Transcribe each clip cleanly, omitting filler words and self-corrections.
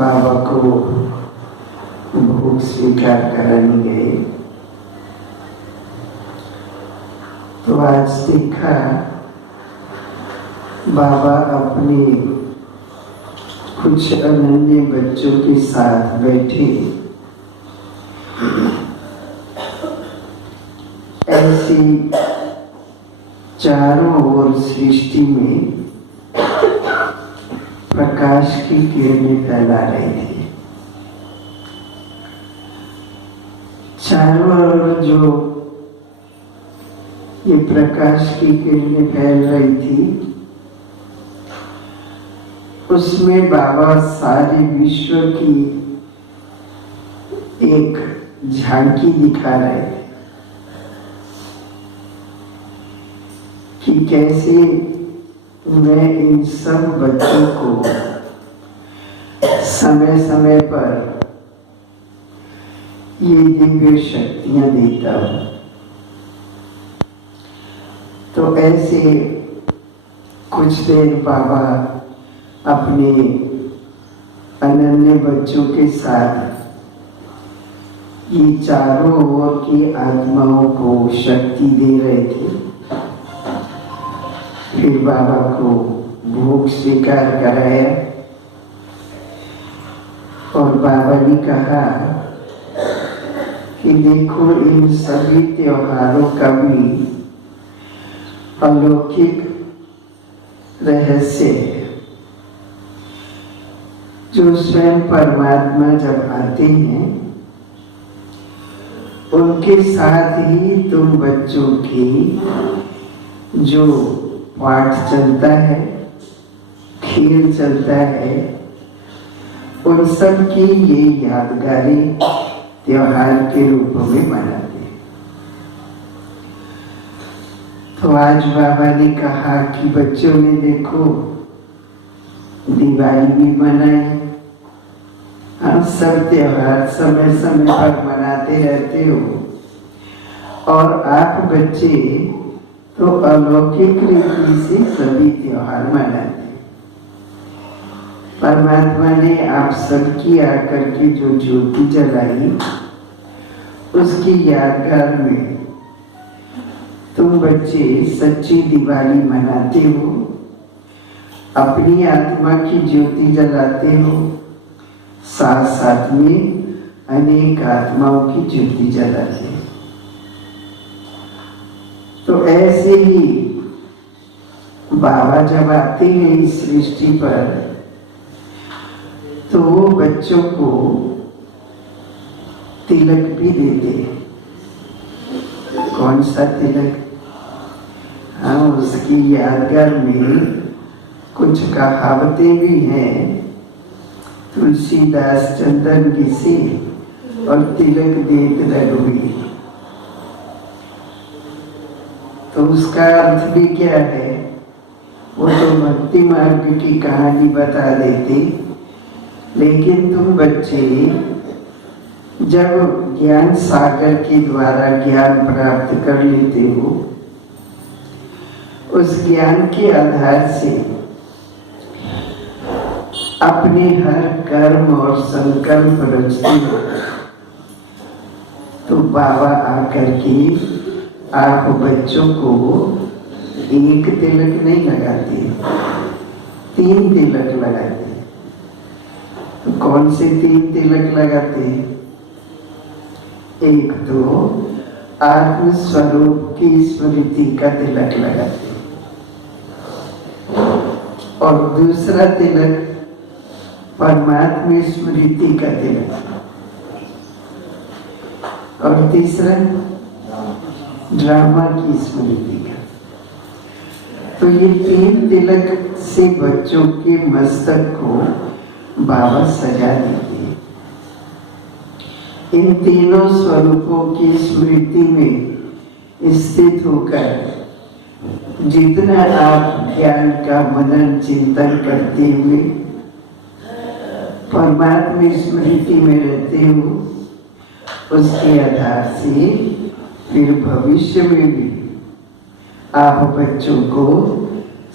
बाबा को भोग स्वीकार कराने गए तो आज देखा बाबा अपने कुछ अनन्य बच्चों के साथ बैठे ऐसी चारों ओर सृष्टि में प्रकाश की किरणें फैला रहे थे। चारों ओर जो ये प्रकाश की किरणें फैल रही थी उसमें बाबा सारे विश्व की एक झांकी दिखा रहे थे कि कैसे मैं इन सब बच्चों को समय समय पर ये दिव्य शक्तियां देता हूं। तो ऐसे कुछ देर बाबा अपने अनन्य बच्चों के साथ ये चारों ओर की आत्माओं को शक्ति दे रहे थे। फिर बाबा को भोग स्वीकार कराया और बाबा ने कहा कि देखो इन सभी त्योहारों का भी अलौकिक रहस्य है। जो स्वयं परमात्मा जब आते हैं उनके साथ ही तुम बच्चों की जो पाठ चलता है, खेल चलता है, उन सब की ये यादगारें त्योहार के रूप में मनाते हैं। तो आज बाबा ने कहा कि बच्चों ने देखो दिवाली भी मनाई, हम सब त्योहार समय समय पर मनाते रहते हो और आप बच्चे तो अलौकिक रीति से सभी त्योहार मनाते। परमात्मा ने आप सबकी आकर के जो ज्योति जलाई उसकी यादगार में तुम बच्चे सच्ची दिवाली मनाते हो, अपनी आत्मा की ज्योति जलाते हो, साथ साथ में अनेक आत्माओं की ज्योति जलाते हो। तो ऐसे ही बाबा जब आते हैं इस सृष्टि पर तो वो बच्चों को तिलक भी देते हैं। कौन सा तिलक? हाँ, उसकी यादगार में कुछ कहावतें भी हैं। तुलसीदास चंदन घिसे और तिलक देत रघुवीर। तो उसका अर्थ भी क्या है वो तो भक्ति मार्ग की कहानी बता देते, लेकिन तुम बच्चे जब ज्ञान सागर के द्वारा ज्ञान प्राप्त कर लेते हो, उस ज्ञान के आधार से अपने हर कर्म और संकल्प रचते हो, तो बाबा आकर के आप बच्चों को एक तिलक नहीं लगाते, 3 तिलक लगाते। तो कौन से 3 तिलक लगाते? एक तो आत्म स्वरूप की स्मृति का तिलक लगाते और दूसरा तिलक परमात्मा स्मृति का तिलक और तीसरा ड्रामा की स्मृति का। तो ये 3 तिलक से बच्चों के मस्तक को बाबा सजा देते हैं। इन तीनों स्वरूपों की स्मृति में स्थित होकर जितना आप ज्ञान का मनन चिंतन करते हुए परमात्मा स्मृति में रहते हो, उसके आधार से फिर भविष्य में भी आप बच्चों को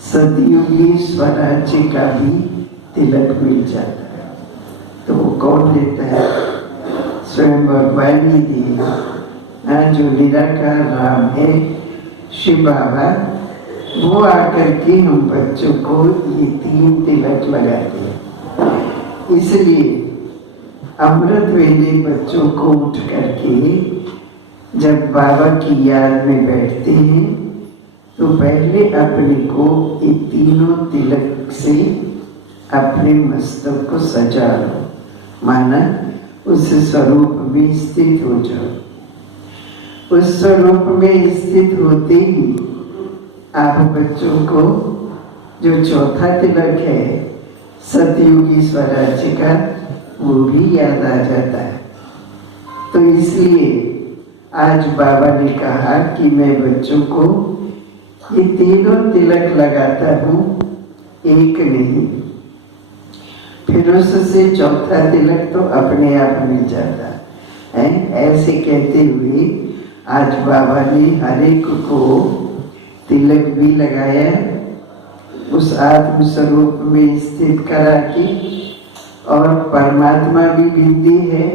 सतयुगी स्वराज्य का भी तिलक मिल जाता है। देता है स्वयं भगवान ही दिया। जो निराकार राम है शिव बाबा, वो आकर के हम बच्चों को ये 3 तिलक लगाते हैं। इसलिए अमृत वेले बच्चों को उठ करके जब बाबा की याद में बैठते हैं तो पहले अपने को ये 3 तिलक से अपने मस्तक को सजा लो, माना उस स्वरूप में स्थित हो जाओ। उस स्वरूप में स्थित होते ही आप बच्चों को जो 4था तिलक है सतयुगी स्वराज्य का, वो भी याद आ जाता है। तो इसलिए आज बाबा ने कहा कि मैं बच्चों को ये 3 तिलक लगाता हूँ, एक नहीं। फिर उससे 4था तिलक तो अपने आप मिल जाता है। ऐसे कहते हुए आज बाबा ने हर एक को तिलक भी लगाया, उस आत्म स्वरूप में स्थित करा के, और परमात्मा भी विधि है,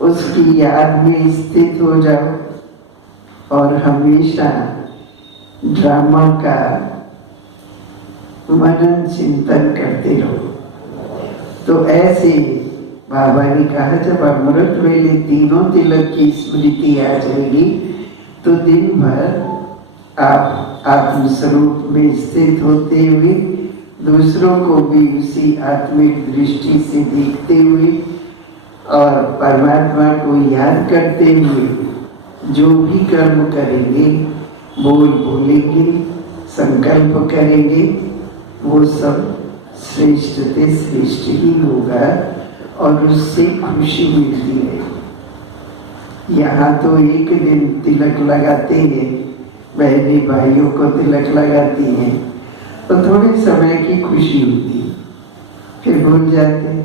उसकी याद में स्थित हो जाओ और हमेशा ड्रामा का मनन चिंतन करते रहो। तो ऐसे बाबा ने कहा जब अमृत वेले 3 तिलक की स्मृति आ जाएगी तो दिन भर आप आत्म स्वरूप में स्थित होते हुए दूसरों को भी उसी आत्मिक दृष्टि से देखते हुए और परमात्मा को याद करते हुए जो भी कर्म करेंगे, बोलेंगे, संकल्प करेंगे, वो सब श्रेष्ठ से श्रेष्ठ ही होगा और उससे खुशी मिलती है। यहाँ तो एक दिन तिलक लगाते हैं, बहने भाइयों को तिलक लगाती हैं, तो थोड़े समय की खुशी होती है, फिर भूल जाते हैं।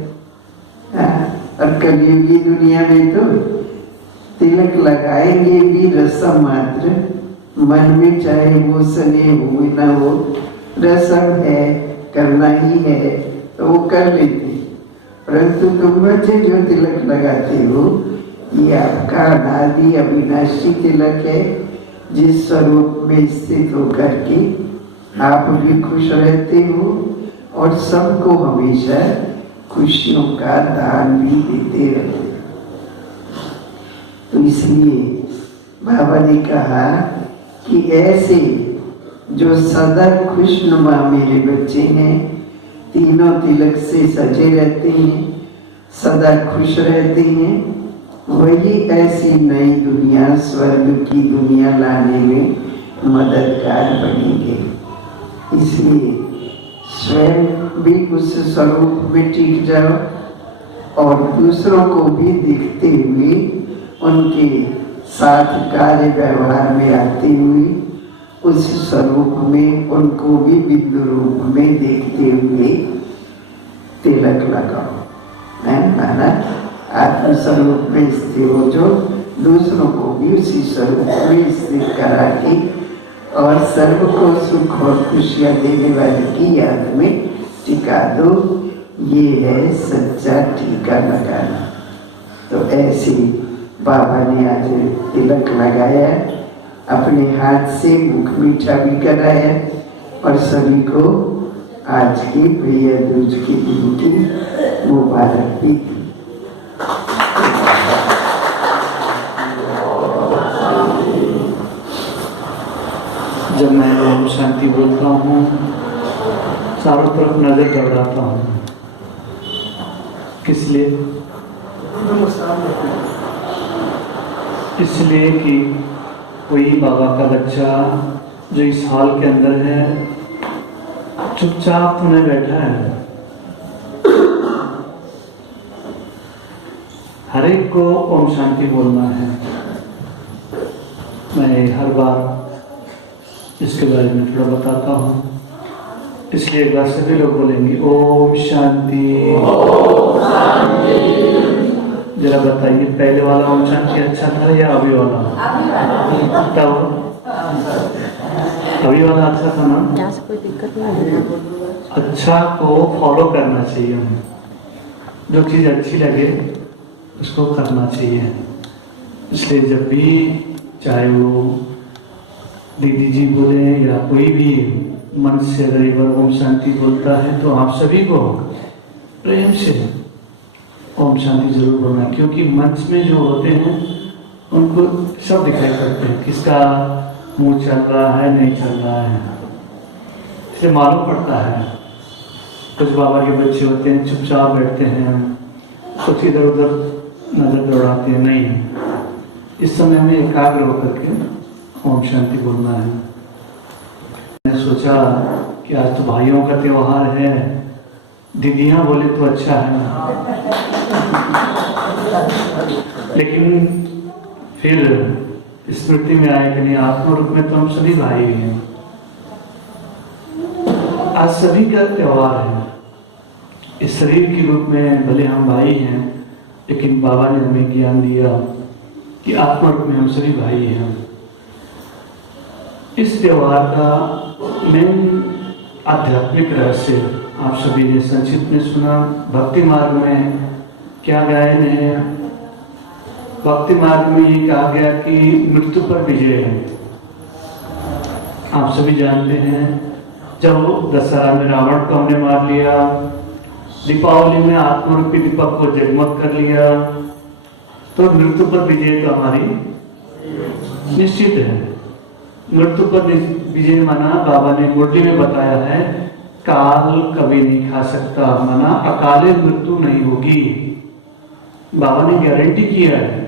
और कलयुगी दुनिया में तो तिलक लगाएंगे भी रस्म मात्र, मन में चाहे वो स्नेह हो ना हो, रस्म है, करना ही है तो वो कर लेते। परंतु तुम बच्चे जो तिलक लगाते हो ये आपका अनादि अविनाशी तिलक है, जिस स्वरूप में स्थित होकर के आप भी खुश रहते हो और सबको हमेशा खुशियों का दान भी देते रहते। तो इसलिए बाबा ने कहा कि ऐसे जो सदा खुशनुमा मेरे बच्चे हैं, 3 तिलक से सजे रहते हैं, सदा खुश रहते हैं, वही ऐसी नई दुनिया, स्वर्ग की दुनिया लाने में मददगार बनेंगे। इसलिए स्वयं भी उस स्वरूप में टिक जाओ और दूसरों को भी देखते हुए उनके साथ कार्य व्यवहार में आते हुए उस स्वरूप में उनको भी बिंदु रूप में देखते हुए तिलक लगाओ। माना आत्म स्वरूप में स्थित हो जो दूसरों को भी उसी स्वरूप में स्थित करा के और सर्व को सुख और खुशियाँ देने वाले की याद में टिका दो। ये है सच्चा टीका लगाना। तो ऐसे बाबा ने आज तिलक लगाया, अपने हाथ से मुख मीठा भी कराया और सभी को आज के प्रिय दूज के दिन की मुबारक भी दी। जब मैं ओम शांति बोलता हूँ चारों तरफ नजर दौड़ाता हूँ, किस लिए? इसलिए कि कोई बाबा का बच्चा जो इस हॉल के अंदर है चुपचाप उन्हें बैठा है। हर एक को ओम शांति बोलना है। मैं हर बार इसके बारे में थोड़ा बताता हूँ, इसलिए एक बार सभी लोग बोलेंगे ओम शांति। जरा बताइए पहले वाला ओम शांति अच्छा था या अभी वाला? अभी वाला अच्छा था ना? कोई दिक्कत नहीं है। अच्छा को फॉलो करना चाहिए हमें। जो चीज़ अच्छी लगे उसको करना चाहिए। इसलिए जब भी चाहे वो दीदी जी बोले या कोई भी मन से अगर एक बार ओम शांति बोलता है तो आप सभी को प्रेम से ओम शांति जरूर बोलना, क्योंकि मंच में जो होते हैं उनको सब दिखाई पड़ते हैं किसका मुंह चल रहा है नहीं चल रहा है, इसलिए मालूम पड़ता है। कुछ बाबा के बच्चे होते हैं चुपचाप बैठते हैं, कुछ इधर उधर नजर दौड़ाते हैं, नहीं, इस समय में एकाग्र होकर के ओम शांति बोलना है। मैंने सोचा कि आज तो भाइयों का त्योहार है, दीदियां बोले तो अच्छा है, लेकिन फिर स्मृति में आए कि नहीं, आत्म रूप में तो हम सभी भाई हैं, आज सभी का त्योहार है। इस शरीर के रूप में भले हम भाई हैं, लेकिन बाबा ने हमें ज्ञान दिया कि आत्मा रूप में हम सभी भाई हैं। इस त्योहार का मेन आध्यात्मिक रहस्य आप सभी ने संक्षिप्त में सुना। भक्ति मार्ग में क्या गायन है? भक्ति मार्ग में ये कहा गया कि मृत्यु पर विजय है। आप सभी जानते हैं जब दशहरा में रावण को हमने मार लिया, दीपावली में आत्मरूपी दीपक को जगमग कर लिया, तो मृत्यु पर विजय तो हमारी निश्चित है। मृत्यु पर विजय माना बाबा ने मुरली में बताया है, काल कभी नहीं खा सकता, माना अकाले मृत्यु नहीं होगी। बाबा ने गारंटी किया है।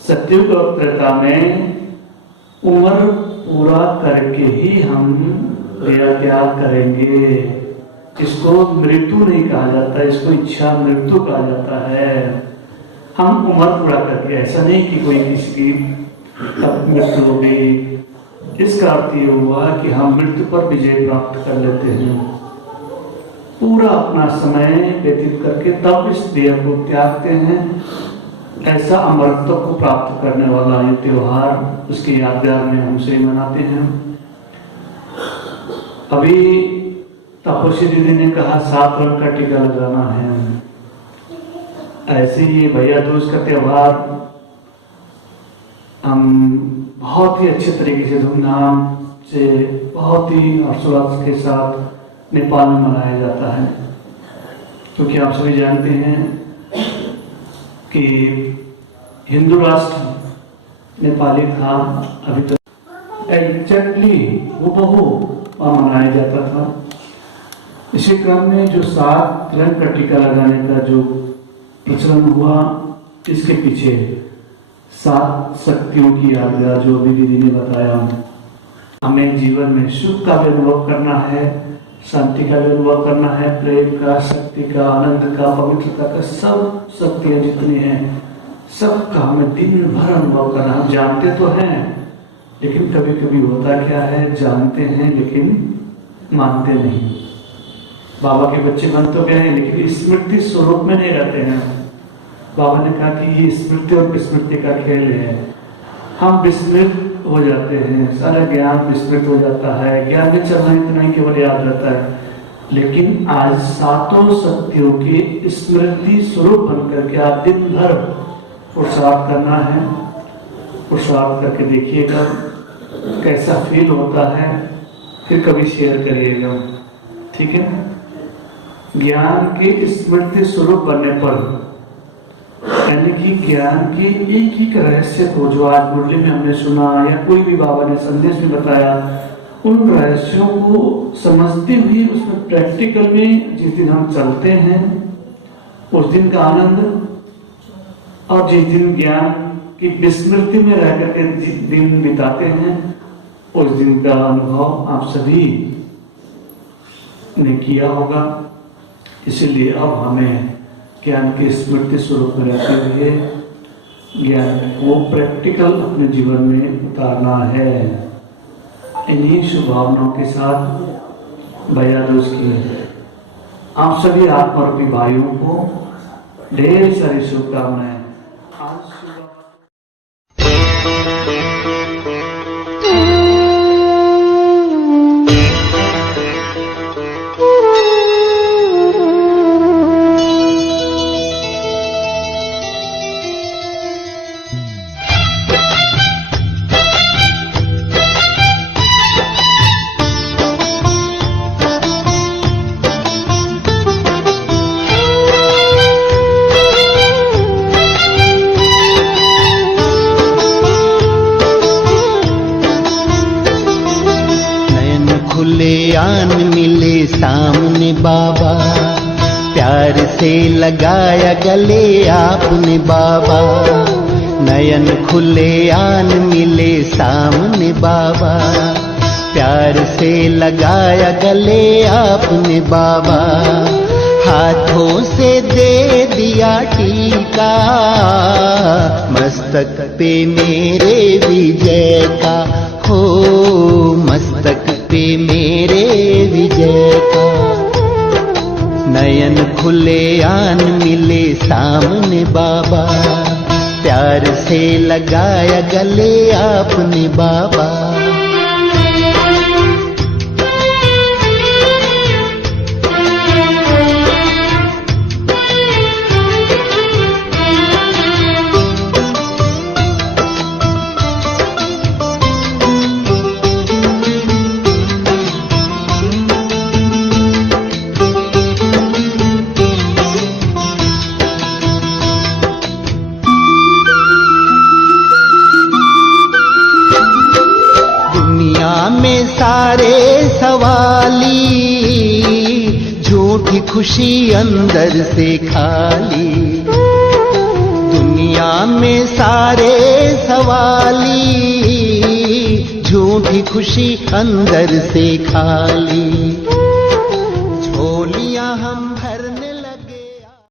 सत्युग और त्रेता में उम्र पूरा करके ही हम देह त्याग करेंगे। इसको मृत्यु नहीं कहा जाता, इसको इच्छा मृत्यु कहा जाता है। हम उम्र पूरा करके, ऐसा नहीं कि कोई किसी की मृत्यु हो गई। इसका अर्थ ये हुआ कि हम मृत्यु पर विजय प्राप्त कर लेते हैं, पूरा अपना समय व्यतीत करके तब इस देह को त्यागते हैं। ऐसा अमरत्व को प्राप्त करने वाला ये त्योहार उसकी यादगार में हम सभी मनाते हैं। अभी तपस्वी दीदी ने कहा 7 रंग का टीका लगाना है। ऐसे ही भैया दूज का त्योहार हम बहुत ही अच्छे तरीके से धूमधाम से बहुत ही हर्षोल्लास के साथ नेपाल में मनाया जाता है, क्योंकि आप सभी जानते हैं कि हिंदू राष्ट्र नेपाली था, अभी तो एग्जैक्टली हूबहू वहाँ मनाया जाता था। इसी क्रम में जो 7 रंग का टीका लगाने का जो प्रचलन हुआ, इसके पीछे 7 शक्तियों की यादगार जो अभी दीदी ने बताया। हमें जीवन में सुख का भी अनुभव करना है, शांति का भी अनुभव करना है, प्रेम का, शक्ति का, आनंद का, पवित्रता का, सब शक्तियां जितनी हैं सबका हमें दिन भर अनुभव करना। हम जानते तो हैं, लेकिन कभी कभी होता क्या है, जानते हैं लेकिन मानते नहीं। बाबा के बच्चे बन तो गए हैं, लेकिन स्मृति स्वरूप में नहीं रहते हैं। बाबा ने कहा कि ये स्मृति और विस्मृति का खेल है। हम विस्मृत हो जाते हैं, सारा ज्ञान विस्मृत हो जाता है, ज्ञान में चलना इतना ही केवल याद रहता है। लेकिन आज 7 शक्तियों की स्मृति स्वरूप बनकर के आप दिन भर पुरुषार्थ करना है। पुरुषार्थ करके देखिएगा कैसा फील होता है, फिर कभी शेयर करिएगा, ठीक है। ज्ञान के स्मृति स्वरूप बनने पर, यानी कि ज्ञान के एक ही रहस्य को जो आज मुरली में हमने सुना या कोई भी बाबा ने संदेश में बताया, उन रहस्यों को समझते हुए उसमें प्रैक्टिकल में जिस दिन हम चलते हैं उस दिन का आनंद, और जिस दिन ज्ञान की विस्मृति में रह करके दिन बिताते हैं उस दिन का अनुभव आप सभी ने किया होगा। इसीलिए अब हमें ज्ञान के स्मृति स्वरूप में रहते हुए ज्ञान को प्रैक्टिकल अपने जीवन में उतारना है। इन्हीं शुभ भावनाओं के साथ भैया दूज की आप सभी आत्मरूपी भाइयों को ढेर सारी शुभकामनाएं। आन मिले सामने बाबा, प्यार से लगाया गले आपने बाबा। नयन खुले आन मिले सामने बाबा, प्यार से लगाया गले आपने बाबा। हाथों से दे दिया टीका, मस्तक पे मेरे विजय का, हो मस्तक पे मेरे विजय का। नयन खुले आन मिले सामने बाबा, प्यार से लगाया गले आपने बाबा। सारे सवाली, झूठी खुशी अंदर से खाली। दुनिया में सारे सवाली, झूठी खुशी अंदर से खाली।